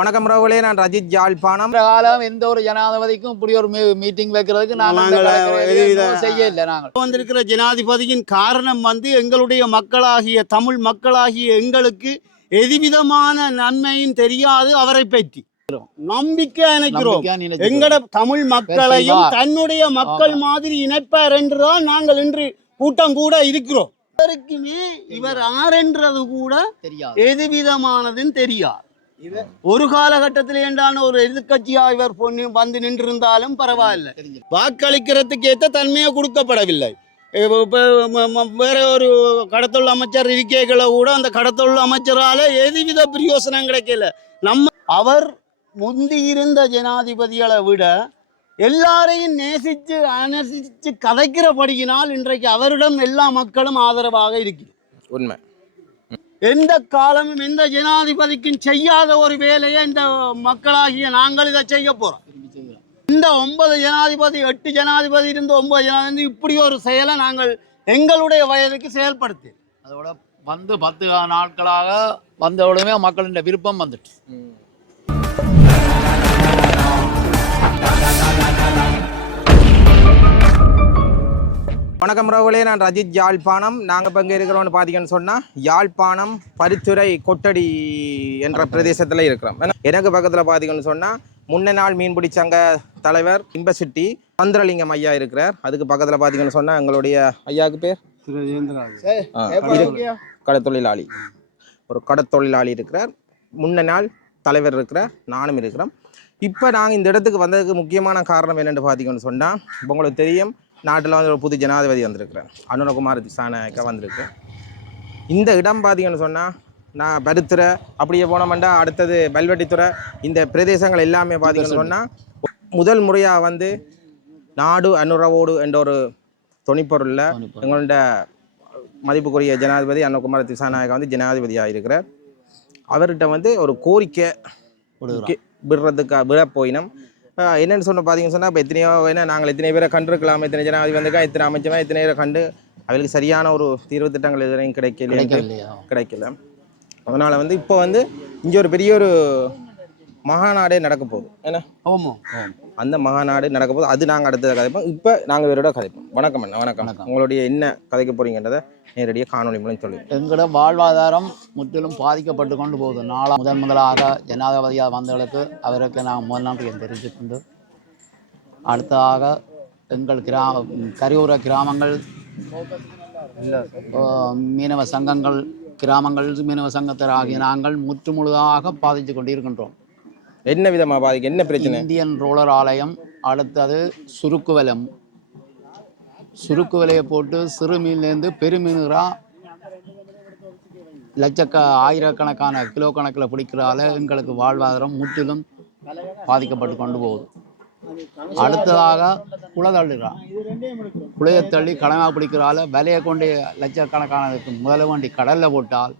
வணக்கம் ரவுலே நான் ரஜித் ஜாழ்ப்பாணம் காலம் எந்த ஒரு ஜனாதிபதிக்கும் இப்படி ஒரு மீட்டிங் வைக்கிறதுக்கு நாங்கள் செய்ய இல்லை நாங்கள். வந்திருக்கிற ஜனாதிபதியின் காரணம் வந்து எங்களுடைய மக்களாகிய தமிழ் மக்களாகிய எங்களுக்கு எதுவிதமான நன்மையும் தெரியாது அவரை பற்றி. நம்பிக்கை நினைக்கிறோம். எங்கட தமிழ் மக்களையும். தன்னுடைய மக்கள் மாதிரி இணைப்பார் என்றுதான் நாங்கள் இன்று கூட்டம் கூட இருக்கிறோம். இவருக்குமே இவர் ஆரென்றது கூட தெரியாது. எதுவிதமானதுன்னு தெரியாது. ஒரு காலகட்டத்தில் ஏண்டான ஒரு எதிர்க்கட்சியா இவர் பொண்ணு வந்து நின்றிருந்தாலும் பரவாயில்லை. வாக்களிக்கிறதுக்கு ஏற்ற தன்மையை கொடுக்கப்படவில்லை. வேற ஒரு கடத்தொழில் அமைச்சர் இருக்கைகளை கூட அந்த கடத்தொழில் அமைச்சரால எதுவித பிரயோசனம் கிடைக்கல. நம்ம அவர் முந்தி இருந்த ஜனாதிபதிகளை விட எல்லாரையும் நேசித்து அனுசரித்து கதைக்கிறபடியினால் இன்றைக்கு அவரிடம் எல்லா மக்களும் ஆதரவாக இருக்கிறது உண்மை. எந்த காலமும் எந்த ஜனாதிபதிக்கும் செய்யாத ஒரு வேலையை இந்த மக்களாகிய நாங்கள் இதை செய்ய செய்கிறோம். இந்த ஒன்பது ஜனாதிபதி எட்டு ஜனாதிபதி இருந்து ஒன்பது ஜனாதிபதி இப்படி ஒரு செயலை நாங்கள் எங்களுடைய வயதுக்கு செயல்படுத்தி அதோட வந்து பத்து நாட்களாக வந்தவுடனே மக்களின் விருப்பம் வந்துட்டு. வணக்கம் ரவுலே நான் ரஜித் யாழ்ப்பாணம். நாங்கள் இப்போ இங்கே இருக்கிறோம்னு பார்த்தீங்கன்னு சொன்னால் யாழ்ப்பாணம் பருத்துறை கொட்டடி என்ற பிரதேசத்தில் இருக்கிறோம். எனக்கு பக்கத்தில் பார்த்தீங்கன்னு சொன்னால் முன்ன நாள் மீன்பிடி சங்க தலைவர் இன்பசிட்டி சந்திரலிங்கம் ஐயா இருக்கிறார். அதுக்கு பக்கத்தில் பார்த்தீங்கன்னு சொன்னால் எங்களுடைய ஐயாவுக்கு பேர்? கடத்தொழிலாளி. ஒரு கடத்தொழிலாளி இருக்கிறார். முன்ன நாள் தலைவர் இருக்கிறார். நானும் இருக்கிறோம். இப்போ நாங்கள் இந்த இடத்துக்கு வந்ததுக்கு முக்கியமான காரணம் என்னென்னு பார்த்தீங்கன்னு சொன்னால் இப்போ உங்களுக்கு தெரியும் நாட்டில் வந்து ஒரு புது ஜனாதிபதி வந்திருக்கிறார். அனுரகுமார் திசாநாயக்கா வந்திருக்கு. இந்த இடம் பார்த்தீங்கன்னு சொன்னால் நான் பருத்துறை அப்படியே போனோம்னா அடுத்தது பல்வெட்டித்துறை இந்த பிரதேசங்கள் எல்லாமே பார்த்தீங்கன்னு சொன்னால் முதல் முறையாக வந்து நாடு அனுரவோடு என்ற ஒரு தொனிப்பொருளில் எங்களோட மதிப்புக்குரிய ஜனாதிபதி அனுகுமார் திசாநாயகா வந்து ஜனாதிபதியாக இருக்கிறார். அவர்கிட்ட வந்து ஒரு கோரிக்கை கி- விடுறதுக்கு விட போயினோம் என்னன்னு சொன்ன பார்த்தீங்கன்னு சொன்னால் இப்போ எத்தனையோ என்ன நாங்கள் எத்தனை பேரை கண்டிருக்கலாம். எத்தனை ஜனாதிபதி வந்திருக்கா எத்தனை அமைச்சவன் எத்தனை பேரை கண்டு அவங்களுக்கு சரியான ஒரு தீர்வு திட்டங்கள் எதுவும் கிடைக்கல கிடைக்கல. அதனால் வந்து இப்போ வந்து இங்கே ஒரு பெரிய ஒரு மகாநாடே நடக்க போகுது. ஏன்னா ஆமா. அந்த மகாநாடு நடக்க போகுது அது நாங்கள் அடுத்தது கதைப்போம். இப்போ நாங்கள் இவரோட கதைப்போம். வணக்கம் அண்ணா வணக்கம். வணக்கம். உங்களுடைய என்ன கதைக்க போறீங்கன்றதை நேரடியாக காணொலி மூலம் சொல்லி எங்களோட வாழ்வாதாரம் முற்றிலும் பாதிக்கப்பட்டு கொண்டு போகுது. நாளா முதன் முதலாக ஜனாதிபதியாக வந்தவர்களுக்கு அவருக்கு நான் முதல் நன்றியை தெரிவித்துக்கொண்டு அடுத்ததாக எங்கள் கிரா கரையோர கிராமங்கள் மீனவ சங்கங்கள் கிராமங்கள் மீனவ சங்கத்தர் ஆகிய நாங்கள் முற்று முழுதாக பாதித்து கொண்டிருக்கின்றோம். என்ன விதமாக பாதிக்கும் என்ன பிரச்சனை? இந்தியன் ரோலர் ஆலயம் அடுத்தது சுருக்கு வலம். சுருக்கு வலையை போட்டு சிறு மீன்லேருந்து பெருமீனுரா லட்சக்க ஆயிரக்கணக்கான கிலோ கணக்கில் பிடிக்கிறால எங்களுக்கு வாழ்வாதாரம் முற்றிலும் பாதிக்கப்பட்டு கொண்டு போகுது. அடுத்ததாக குளத்தள்ளுறா குளையை தள்ளி கடமா பிடிக்கிறால வலையை கொண்டு லட்சக்கணக்கான முதல்ல வண்டி கடலில் போட்டால்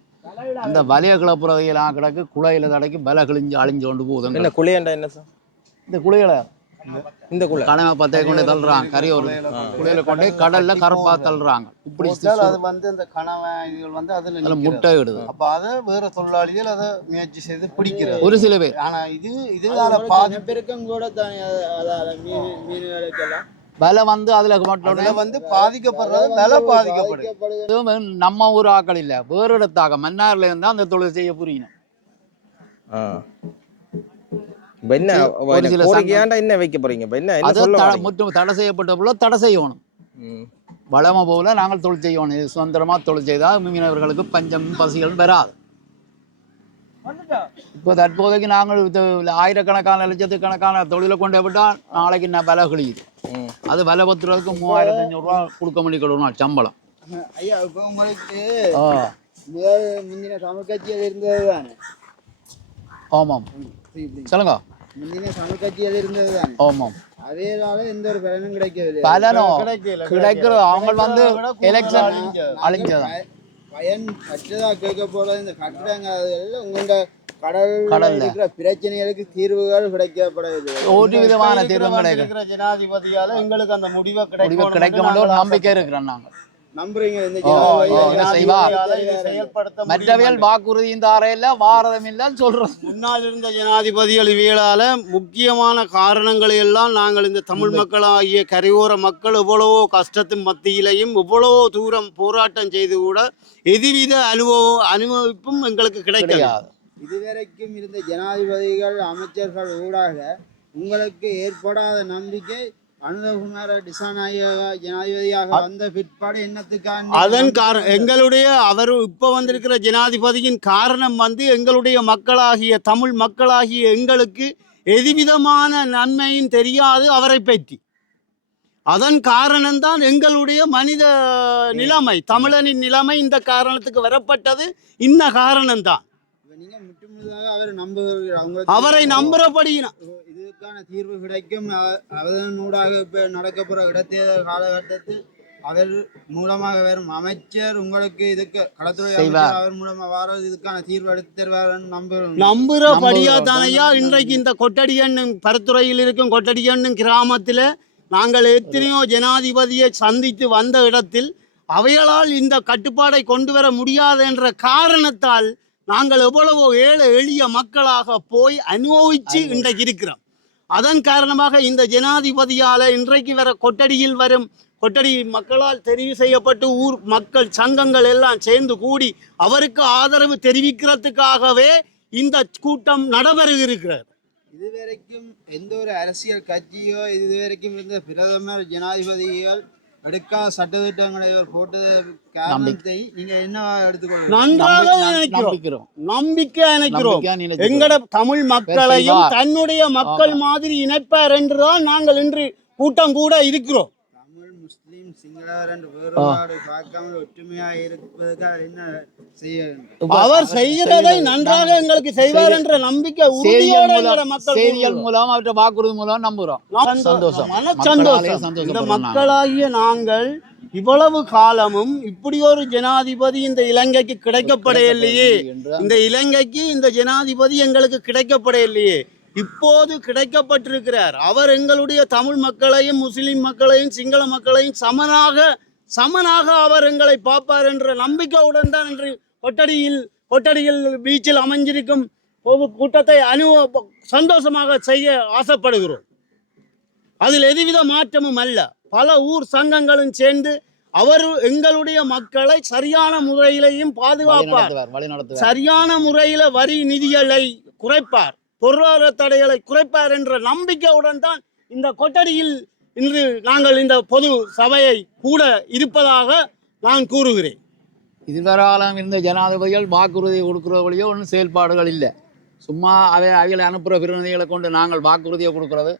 அந்த வலையை கிளப்புறதையெல்லாம் கிடக்கு குளையில தடைக்கு வலை கிழிஞ்சு அழிஞ்சு கொண்டு போகுது. என்ன குளியண்டா என்ன சார்? இந்த குளியலை இந்த குளை கடமை பத்தை கொண்டு தள்ளுறாங்க கரையோர் குளியலை கொண்டு கடல்ல கருப்பா தள்ளுறாங்க. இப்படி அது வந்து அந்த கணவன் இதுகள் வந்து அதுல. முட்டை இடுது அப்ப அதை வேற தொழிலாளிகள் அதை முயற்சி செய்து பிடிக்கிறது. ஒரு சில பேர். ஆனா இது இதனால பாதி பெருக்கம் கூட அதால மீன் மீன்களுக்கெல்லாம் விலை வந்து அதுல மட்டும் வந்து பாதிக்கப்படுறது விலை பாதிக்கப்படுது. நம்ம ஊர் ஆக்கள் இல்ல. வேறு இடத்தாக மன்னார்ல இருந்தா அந்த தொழில் செய்ய புரியணும் என்ன வைக்க போறீங்க? முற்றும் தடை செய்யப்பட்ட போல தடை செய்யணும். வளம போல நாங்கள் தொழில் செய்யணும். இது சுதந்திரமா தொழில் செய்தால் மீனவர்களுக்கு பஞ்சம் பசிகள் வராது இப்போ தற்போதைக்கு நாங்கள் ஆயிரக்கணக்கான லட்சத்துக்கணக்கான தொழிலை கொண்டு விட்டால் நாளைக்கு நான் விலை கிழியுது? ம். அது விலை பத்துறதுக்கு மூவாயிரத்தி அஞ்சூறுரூவா கொடுக்க முடிக்கணும் சம்பளம். ஐயா இப்போ உங்களுக்கு முதல் முந்தின தமிழ் கட்சியில் இருந்தது தானே? ஆமாம். சொல்லுங்க. முந்தின தமிழ் கட்சியில் இருந்தது தானே? ஆமாம். அதேனால எந்த ஒரு பலனும் கிடைக்கவில்லை. பலனோ? கிடைக்கல, கிடைக்கிற அவங்க வந்து எலெக்ஷன் அழிஞ்சது. அழிஞ்சதான் பய- பயன் அற்றதா கேட்க போற இந்த கட்டடங்கள் எல்லாம் உங்களோட கடல் பிரச்சனைகளுக்கு தீர்வுகள் கிடைக்கப்படவில்லை. ஒரு விதமான கிடைக்கும் இருக்கிற ஜனாதிபதியால எங்களுக்கு அந்த முடிவை கிடைக்கும் கிடைக்கும் ஒரு நம்பிக்கை இருக்கிறோம் நாங்கள் ஜனாதிபதி வாக்குறுதியும் தாரையில வாரதம் இல்லைன்னு சொல்றோம். முன்னால் இருந்த ஜனாதிபதிகள் இவியலால முக்கியமான காரணங்களை எல்லாம் நாங்கள் இந்த தமிழ் மக்களாகிய கரையோர மக்கள் இவ்வளவோ கஷ்டத்தின் மத்தியிலையும் இவ்வளவோ தூரம் போராட்டம் செய்து கூட எதுவித அனுபவம் அனுபவிப்பும் எங்களுக்கு கிடைக்கல. கிடையாது. இதுவரைக்கும் இருந்த ஜனாதிபதிகள் அமைச்சர்கள் ஊடாக உங்களுக்கு ஏற்படாத நம்பிக்கை அனுதகுமார டிசாநாயக ஜனாதிபதியாக வந்த பிற்பாடு என்னத்துக்கான அதன் காரணம் எங்களுடைய அவர் இப்ப வந்திருக்கிற ஜனாதிபதியின் காரணம் வந்து எங்களுடைய மக்களாகிய தமிழ் மக்களாகிய எங்களுக்கு எதுவிதமான நன்மையும் தெரியாது அவரை பற்றி. அதன் காரணம்தான் எங்களுடைய மனித நிலைமை தமிழனின் நிலைமை இந்த காரணத்துக்கு வரப்பட்டது. இன்ன காரணம்தான். அவரை நம்புறபடியினா இதுக்கான தீர்வு கிடைக்கும். அதனூடாக இப்ப நடக்கப்புற இடைத்தேர்தல் காலகட்டத்தில் அவர் மூலமாக வரும். அமைச்சர் உங்களுக்கு இதுக்கு களத்துறை. அமைச்சர் அவர் மூலமா வாரது இதுக்கான தீர்வு எடுத்து தருவார் நம்புகிறோம். நம்புறபடியா. தானையா இன்றைக்கு இந்த கொட்டடியன்னும் பருத்துறையில் இருக்கும் கொட்டடியன்னும் கிராமத்தில் நாங்கள் எத்தனையோ ஜனாதிபதியை சந்தித்து வந்த இடத்தில் அவைகளால் இந்த கட்டுப்பாடை கொண்டு வர முடியாது என்ற காரணத்தால் நாங்கள் எவ்வளவோ ஏழை எளிய மக்களாக போய் அனுபவிச்சு இன்றைக்கு இருக்கிறோம். அதன் காரணமாக இந்த ஜனாதிபதியால இன்றைக்கு வர கொட்டடியில் வரும் கொட்டடி மக்களால் தெரிவு செய்யப்பட்டு ஊர் மக்கள் சங்கங்கள் எல்லாம் சேர்ந்து கூடி அவருக்கு ஆதரவு தெரிவிக்கிறதுக்காகவே இந்த கூட்டம் நடைபெறுகிறது. இதுவரைக்கும் எந்த ஒரு அரசியல் கட்சியோ இதுவரைக்கும் இருந்த பிரதமர் ஜனாதிபதிகள் எடுக்காத சட்டத்திட்டங்களை இவர் போட்டது காரணத்தை நீங்க என்னவா எடுத்துக்கொள்ள நன்றாக நினைக்கிறோம். நம்பிக்கை நினைக்கிறோம். எங்கட தமிழ் மக்களையும். தன்னுடைய மக்கள் மாதிரி இணைப்பார் என்றுதான் நாங்கள் இன்று கூட்டம் கூட இருக்கிறோம். அவர் செய்கிறதை நன்றாக எங்களுக்கு செய்வார் என்ற நம்பிக்கை செய்திகள் மூலம் செய்திகள் அவற்றை வாக்குறுதி மூலம் நம்புறோம் சந்தோஷம். இந்த. மக்களாகிய நாங்கள் இவ்வளவு காலமும் இப்படி ஒரு ஜனாதிபதி இந்த இலங்கைக்கு கிடைக்கப்படையில்லையே என்று இந்த இலங்கைக்கு இந்த ஜனாதிபதி எங்களுக்கு கிடைக்கப்படையில்லையே இப்போது கிடைக்கப்பட்டிருக்கிறார். அவர் எங்களுடைய தமிழ் மக்களையும் முஸ்லிம் மக்களையும் சிங்கள மக்களையும் சமனாக சமனாக அவர் எங்களை பார்ப்பார் என்ற நம்பிக்கையுடன் தான் இன்று கொட்டடியில் கொட்டடியில் பீச்சில் அமைஞ்சிருக்கும் பொது கூட்டத்தை அனு சந்தோஷமாக செய்ய ஆசைப்படுகிறோம். அதில் எதுவித மாற்றமும் அல்ல. பல ஊர் சங்கங்களும் சேர்ந்து அவர் எங்களுடைய மக்களை சரியான முறையிலையும் பாதுகாப்பார். சரியான முறையில வரி நிதிகளை குறைப்பார். பொருளாதார தடைகளை குறைப்பார் என்ற நம்பிக்கையுடன் தான் இந்த கொட்டடியில் இன்று நாங்கள் இந்த பொது சபையை கூட இருப்பதாக நான் கூறுகிறேன். இதுவராலம் இருந்த ஜனாதிபதிகள் வாக்குறுதி கொடுக்குற ஒன்றும் செயல்பாடுகள் இல்லை. சும்மா அவை அவைகளை அனுப்புகிற பிரதிநிதிகளை கொண்டு நாங்கள் வாக்குறுதியை கொடுக்குறது.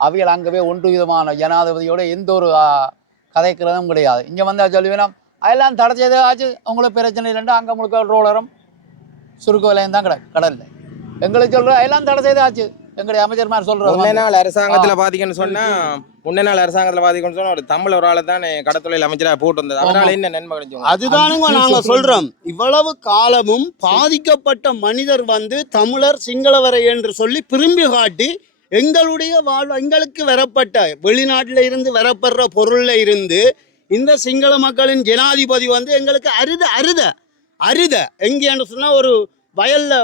அவைகள் அங்கவே ஒன்று விதமான ஜனாதிபதியோட எந்த ஒரு கதைக்கிறதும் கிடையாது. இங்கே வந்தால் சொல்லுவேனா அதெல்லாம் தடை செய்தாச்சு அவங்களுக்கு பிரச்சனை இல்லைன்னா அங்கே முழுக்க ரோலரும் சுருக்க விலையும் தான் கிடக்கு கடலில். எங்களுக்கு சொல்கிற அதெல்லாம் தடை செய்தாச்சு. எங்களுடைய அமைச்சர்மார் முன்ன சொல்கிறது நாள் அரசாங்கத்துல பாத்தீங்கன்னு சொன்னா முன்ன நாள் அரசாங்கத்துல பாத்தீங்கன்னு சொன்னா ஒரு தமிழ் ஒரு ஆளை தான் கடத்தொழில் அமைச்சரா போட்டு வந்தது அதனால என்ன நன்மை கிடைக்கும் அதுதானுங்க நாங்க சொல்றோம். இவ்வளவு காலமும் பாதிக்கப்பட்ட மனிதர் வந்து தமிழர் சிங்களவரை என்று சொல்லி திரும்பி காட்டி எங்களுடைய வாழ் எங்களுக்கு வரப்பட்ட வெளிநாட்டில் இருந்து வரப்படுற பொருள்ல இருந்து இந்த சிங்கள மக்களின் ஜனாதிபதி வந்து எங்களுக்கு அருத அருத அருத. எங்கேன்னு சொன்னா ஒரு வயல்ல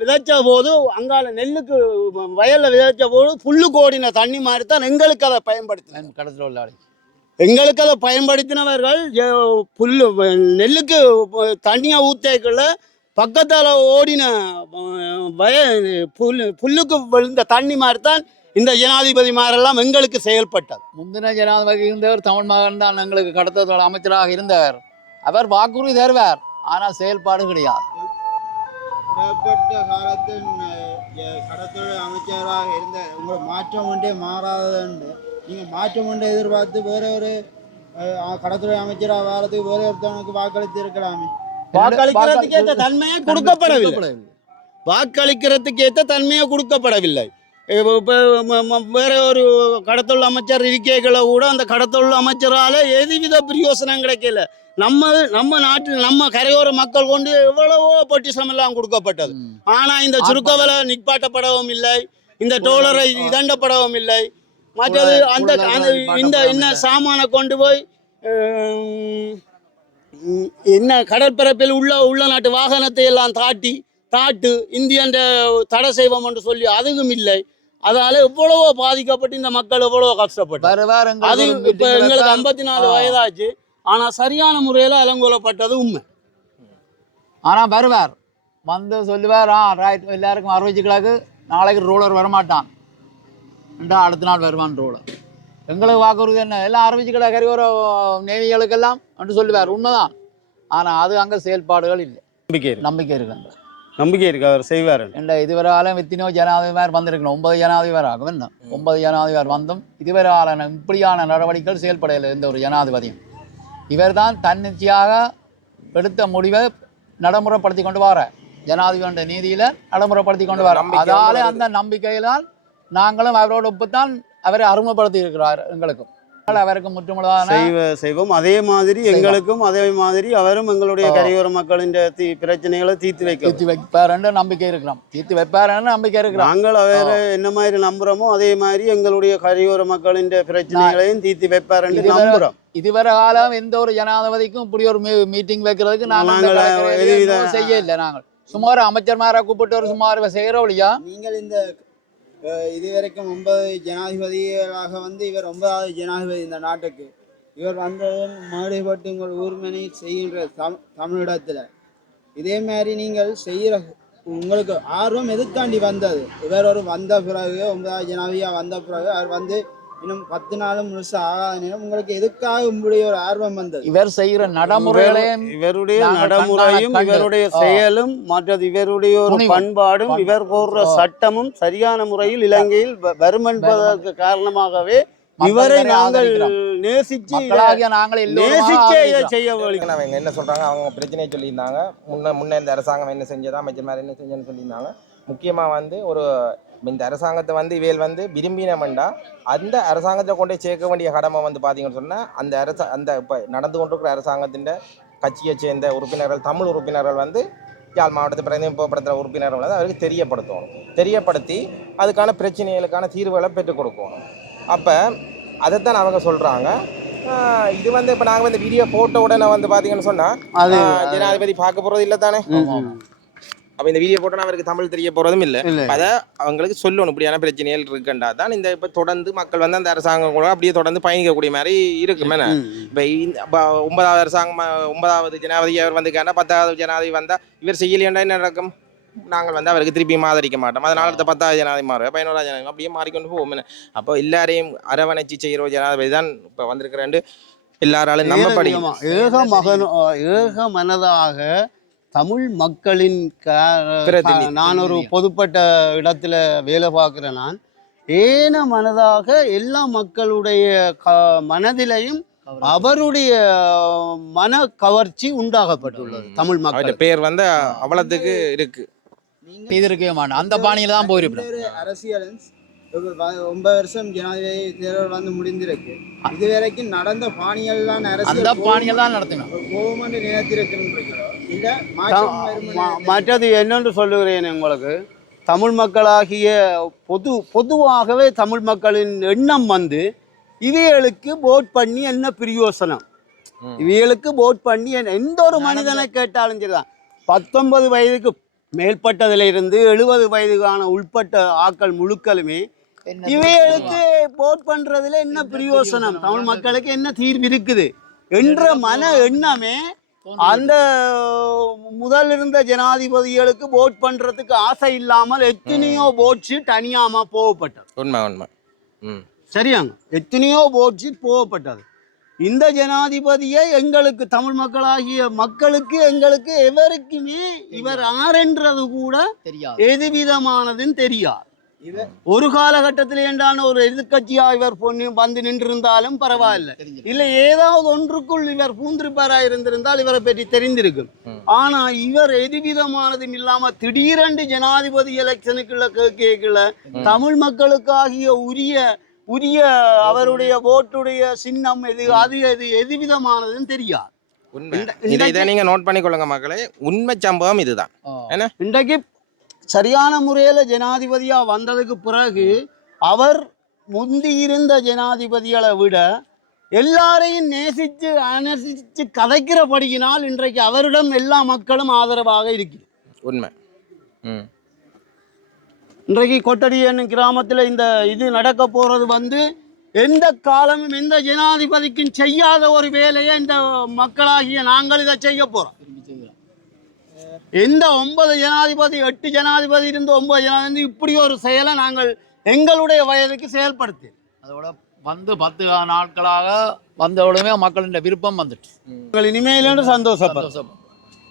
விதைச்ச போது அங்கால நெல்லுக்கு வயல்ல விதைச்ச போது புல்லு கோடின தண்ணி மாதிரி தான் எங்களுக்கு அதை பயன்படுத்தினாங்க கடத்தில் உள்ள எங்களுக்கு அதை பயன்படுத்தினவர்கள் புல்லு நெல்லுக்கு தண்ணியை ஊற்றக்குள்ள பக்கத்தால் ஓடின வய புல் புல்லுக்கு விழுந்த தண்ணி மாதிரி தான் இந்த ஜனாதிபதி மாதிரெல்லாம் எங்களுக்கு செயல்பட்டது. முந்தின ஜனாதிபதி இருந்தவர் தமிழ் மகன் தான் எங்களுக்கு கடத்தல் அமைச்சராக இருந்தவர் அவர் வாக்குறுதி தருவார். ஆனால் செயல்பாடு கிடையாது. இடப்பட்ட காலத்தில் கடத்தொழில் அமைச்சராக இருந்த உங்களை மாற்றம் ஒன்றே மாறாததுண்டு. நீங்க மாற்றம் ஒன்றை எதிர்பார்த்து வேற ஒரு கடத்துறை அமைச்சராக வாரத்துக்கு வேற ஒருத்தவனுக்கு வாக்களித்து இருக்கலாமே வாக்களிக்கிறதுக்கு ஏற்ற தன்மையை கொடுக்கப்படவில்லை. வாக்களிக்கிறதுக்கு ஏற்ற தன்மையை கொடுக்கப்படவில்லை. இப்ப- வேற ஒரு கடத்தொழில் அமைச்சர் இருக்கைகளை கூட அந்த கடத்தொழில் அமைச்சரால எதுவித பிரயோசனம் கிடைக்கல. நம்ம நம்ம நாட்டில் நம்ம கரையோர மக்கள் கொண்டு எவ்வளவோ பொட்டிசம் எல்லாம் கொடுக்கப்பட்டது. ம். ஆனா இந்த சுருக்கவலை நிப்பாட்டப்படவும் இல்லை. இந்த டோலரை இதண்டப்படவும் இல்லை. மற்றது அந்த இந்த நிப்பாட்டப்படவும் இன்ன இல்லை. சாமானை கொண்டு போய் என்ன கடற்பரப்பில் உள்ள உள்ள நாட்டு வாகனத்தை எல்லாம் தாட்டி தாட்டு இந்தியன் தடை செய்வோம் என்று சொல்லி அதுவும் இல்லை. அதால எவ்வளவோ பாதிக்கப்பட்டு இந்த மக்கள் எவ்வளவோ கஷ்டப்பட்டு. அது எங்களுக்கு ஒரு இப்ப எங்களுக்கு. ஐம்பத்தி நாலு. வயதாச்சு. ஆனா சரியான முறையில அலங்கோலப்பட்டது உண்மை. ஆனா வருவார். வந்து சொல்லுவார் ஆ ரைட் எல்லாருக்கும் அறிவிச்சுக்கலாக்கு நாளைக்கு ரோலர் வரமாட்டான். ரெண்டா அடுத்த நாள் வருவான் ரோலர் எங்களுக்கு வாக்குறுதி என்ன? எல்லாம் அறிவிச்சுக்கல கரியோர நேவிகளுக்கெல்லாம் என்று சொல்லுவார். உண்மைதான். ஆனா அது அங்க செயல்பாடுகள் இல்லை. நம்பிக்கை இருக்கு நம்பிக்கை இருக்குன்ற நம்பிக்கை இருக்கு அவர் செய்வார் என்ற இதுவரை காலம் எத்தனையோ ஜனாதிபதிமார் வந்திருக்கணும். ஒன்பது ஜனாதிபதி ஆகும் என்ன ஒன்பது ஜனாதிபதி வந்தும் இதுவரை கால இப்படியான நடவடிக்கைகள் செயல்படையில எந்த ஒரு ஜனாதிபதியும். இவர்தான் தன்னிச்சையாக எடுத்த முடிவை நடைமுறைப்படுத்தி கொண்டு வர. ஜனாதிபதி நீதியில நடைமுறைப்படுத்தி கொண்டு வர. அதால. அந்த நம்பிக்கையினால் நாங்களும் அவரோட ஒப்புத்தான் அவரை அறிமுகப்படுத்தி இருக்கிறார் எங்களுக்கும். அவருக்கு முற்றுமுழுதான செய்வ செய்வோம். அதே மாதிரி. எங்களுக்கும் அதே மாதிரி அவரும் எங்களுடைய. கரையோர மக்களின் தீ பிரச்சனைகளை தீர்த்து வைக்க தீர்த்து வைப்பாருன்னு நம்பிக்கை இருக்கிறோம். தீர்த்து வைப்பாருன்னு நம்பிக்கை இருக்கிறோம். நாங்கள் அவர் என்ன மாதிரி நம்புறோமோ அதே மாதிரி எங்களுடைய கரையோர மக்களின் பிரச்சனைகளையும் தீர்த்து வைப்பார் என்று இதுவரை- நம்புறோம். இதுவரை காலம் எந்த ஒரு ஜனாதிபதிக்கும் இப்படி ஒரு மீட்டிங் வைக்கிறதுக்கு நாங்கள் செய்ய இல்லை நாங்கள். சுமார் அமைச்சர்மாரை கூப்பிட்டு ஒரு சுமார் செய்கிறோம் இல்லையா? நீங்கள் இந்த இதுவரைக்கும் ஒன்பது ஜனாதிபதிகளாக வந்து இவர் ஒன்பதாவது ஜனாதிபதி இந்த நாட்டுக்கு. இவர் வந்ததும் மாடுபட்டு உங்கள் ஊர்மனை செய்கின்ற தம் தமிழிடத்தில் இதே மாதிரி நீங்கள் செய்கிற உங்களுக்கு ஆர்வம் எதுக்காண்டி வந்தது? இவர் ஒரு வந்த பிறகு ஒன்பதாவது ஜனாதிபதியாக வந்த பிறகு அவர் வந்து இன்னும் பத்து நாளும் முழுசா ஆகாத நேரம் உங்களுக்கு எதுக்காக இப்படி ஒரு ஆர்வம் வந்தது இவர் செய்கிற நடைமுறைகளையும் இவர்- இவருடைய நடைமுறையும். இவருடைய. செயலும் மற்றது இவருடைய ஒரு. பண்பாடும் பண்- இவர் போடுற. சட்டமும் சரியான முறையில் இலங்கையில் வ- வரும் என்பதற்கு காரணமாகவே இவரை நாங்கள். நேசிச்சு நேசிச்சே இதை செய்ய அவங்க என்ன சொல்றாங்க அவங்க பிரச்சனையை சொல்லியிருந்தாங்க முன்ன முன்ன இந்த அரசாங்கம் என்ன செஞ்சதா அமைச்சர்மார் என்ன செஞ்சேன்னு சொல்லியிருந்தாங்க முக்கியமா வந்து ஒரு இந்த அரசாங்கத்தை வந்து இவையில் வந்து விரும்பினமெண்டா அந்த அரசாங்கத்தை கொண்டு சேர்க்க வேண்டிய கடமை வந்து பார்த்தீங்கன்னு சொன்னா அந்த அரச அந்த இப்போ நடந்து கொண்டிருக்கிற அரசாங்கத்தின் கட்சியை சேர்ந்த உறுப்பினர்கள் தமிழ் உறுப்பினர்கள் வந்து யாழ் மாவட்டத்தை பிரதிநிதிப்படுத்துகிற உறுப்பினர்கள் வந்து அவருக்கு தெரியப்படுத்தணும். தெரியப்படுத்தி அதுக்கான பிரச்சனைகளுக்கான தீர்வுகளை பெற்றுக் கொடுக்கணும். அப்போ அதைத்தான் அவங்க சொல்கிறாங்க இது வந்து இப்போ நாங்கள் வந்து வீடியோ போட்ட உடனே வந்து பார்த்தீங்கன்னு சொன்னால் ஜனாதிபதி பார்க்க போகிறது இல்லை தானே. அப்போ இந்த வீடியோ போட்டோன்னா அவருக்கு தமிழ் தெரிய போகிறதும் இல்லை. அதை அவங்களுக்கு சொல்லணும். இப்படியான பிரச்சனைகள் இருக்குண்டா தான் இந்த இப்போ தொடர்ந்து மக்கள் வந்து அந்த அரசாங்கம் கூட அப்படியே தொடர்ந்து பயணிக்கக்கூடிய மாதிரி இருக்குமே. இப்போ ஒன்பதாவது அரசாங்கம் ஒன்பதாவது ஜனாதிபதி அவர் வந்துக்காண்டா பத்தாவது ஜனாதிபதி வந்தால் இவர் செய்யலையாண்டா என்ன நடக்கும்? நாங்கள் வந்து அவருக்கு திருப்பி ஆதரிக்க மாட்டோம். அதனால அடுத்த பத்தாவது ஜனாதிபதி மாறும் பதினோராவது ஜனாதிபதி அப்படியே மாறிக்கொண்டு போவோம். அப்போ எல்லாரையும் அரவணைச்சு செய்கிற ஜனாதிபதி தான் இப்போ வந்திருக்கிறேன் எல்லாராலும் நம்பப்படி ஏக மகன் ஏக மனதாக தமிழ் மக்களின் நான் ஒரு பொதுப்பட்ட இடத்துல வேலை பார்க்குறேன் நான் ஏன மனதாக எல்லா மக்களுடைய க மனதிலையும் அவருடைய மன கவர்ச்சி உண்டாகப்பட்டுள்ளது தமிழ் மக்கள் பேர் வந்து அவ்வளோத்துக்கு இருக்கு. இது இருக்கவே மாட்டோம். அந்த பாணியில தான் போயிருப்போம் ஒரு அரசியல் ஒன்பது வருஷம் ஜனாதிபதி தேர்தல் வந்து முடிந்திருக்கு. இது வரைக்கும் நடந்த பாணியெல்லாம் அந்த அரசியல் பாணியில் தான் நடத்தணும் கோவமன்று நினைத்திருக்கின்றீங்களோ மற்றது என்னென்று சொல்லுகிறேன் உங்களுக்கு? தமிழ் மக்களாகிய பொது பொதுவாகவே தமிழ் மக்களின் எண்ணம் வந்து இவைகளுக்கு போட் பண்ணி என்ன பிரயோசனம். இவைகளுக்கு போட் பண்ணி என்ன- எந்த ஒரு மனிதனை கேட்டாலும் சரிதான் பத்தொன்பது வயதுக்கு மேற்பட்டதுல இருந்து எழுபது வயதுக்கான உட்பட்ட ஆக்கள் முழுக்களுமே இவைகளுக்கு போட் பண்றதுல என்ன பிரயோசனம்? தமிழ் மக்களுக்கு என்ன தீர்வு இருக்குது? என்ற மன எண்ணமே அந்த முதல் இருந்த ஜனாதிபதிகளுக்கு போட் பண்றதுக்கு ஆசை இல்லாமல் எத்தனையோ போட்ஸ் தனியாம போகப்பட்டது. உண்மை உண்மை. சரியாங்க. எத்தனையோ போட்ஸ் போகப்பட்டது. இந்த ஜனாதிபதியை எங்களுக்கு தமிழ் மக்களாகிய மக்களுக்கு எங்களுக்கு எவருக்குமே இவர் ஆரென்றது கூட தெரியாது. எது விதமானதுன்னு தெரியாது. ஒரு காலகட்டத்தில் ஏண்டான ஒரு எதிர்க்கட்சியா இவர் பொண்ணு வந்து நின்றிருந்தாலும் பரவாயில்ல. இல்ல ஏதாவது ஒன்றுக்குள் இவர் பூந்திருப்பாரா இருந்திருந்தால் இவரை பற்றி தெரிந்திருக்கும். ஆனா இவர் எதுவிதமானதும் இல்லாம திடீரென்று ஜனாதிபதி எலெக்ஷனுக்குள்ள கேட்கல தமிழ் மக்களுக்காகிய உரிய உரிய அவருடைய ஓட்டுடைய சின்னம் எது அது எது எதுவிதமானதுன்னு தெரியாது. இதை நீங்க நோட் பண்ணிக்கொள்ளுங்க மக்களே. உண்மை சம்பவம் இதுதான். ஆ. இன்றைக்கு சரியான முறையில் ஜனாதிபதியா வந்ததுக்கு பிறகு அவர் முந்தி இருந்த ஜனாதிபதிகளை விட எல்லாரையும் நேசித்து அனுசரித்து கதைக்கிறபடியினால் இன்றைக்கு அவரிடம் எல்லா மக்களும் ஆதரவாக இருக்குது உண்மை. இன்றைக்கு கொட்டடி என்னும் கிராமத்தில் இந்த இது நடக்க போறது வந்து எந்த காலமும் எந்த ஜனாதிபதிக்கும் செய்யாத ஒரு வேலையை இந்த மக்களாகிய நாங்கள் இதை செய்ய போறோம். எந்த ஒன்பது ஜனாதிபதி எட்டு ஜனாதிபதி இருந்து ஒன்பது ஜனாதிபதி இப்படி ஒரு செயலை நாங்கள் எங்களுடைய வயதுக்கு செயல்படுத்தி அதோட வந்து பத்து நாட்களாக வந்தவுடனே மக்களின் விருப்பம் வந்துட்டு. நாங்கள் இனிமேலும் சந்தோஷப்படுறோம்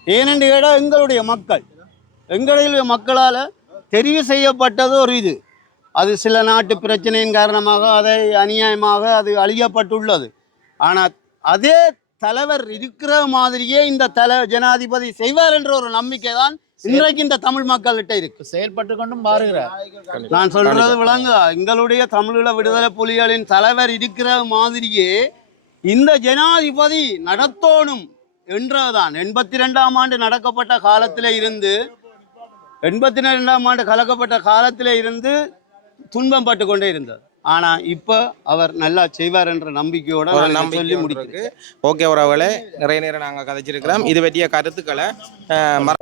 ஏனென்று கேட்டால் எங்களுடைய மக்கள் எங்களுடைய மக்களால் தெரிவு செய்யப்பட்டது ஒரு இது. அது சில நாட்டு பிரச்சனையின் காரணமாக அதை அநியாயமாக அது அழியப்பட்டுள்ளது. ஆனால் அதே தலைவர் இருக்கிற மாதிரியே இந்த தல ஜனாதிபதி செய்வார் என்ற ஒரு நம்பிக்கை தான் இன்றைக்கு இந்த தமிழ் மக்கள்கிட்ட இருக்கு. செயல்பட்டு கொண்டும் பாருகிறார். நான் சொல்றது விளங்குதா எங்களுடைய தமிழீழ விடுதலை புலிகளின் தலைவர் இருக்கிற மாதிரியே இந்த ஜனாதிபதி நடத்தோணும் என்றதுதான் எண்பத்தி ரெண்டாம் ஆண்டு நடக்கப்பட்ட காலத்திலே இருந்து எண்பத்தி ரெண்டாம் ஆண்டு கலக்கப்பட்ட காலத்திலே இருந்து துன்பம் பட்டு கொண்டே இருந்தார் ஆனா இப்ப அவர் நல்லா செய்வார் என்ற நம்பிக்கையோட சொல்லி இருக்கு. ஓகே உறவுகளே நிறைய நேரம் நாங்கள் கதைச்சிருக்கிறோம். இது பற்றிய கருத்துக்களை மற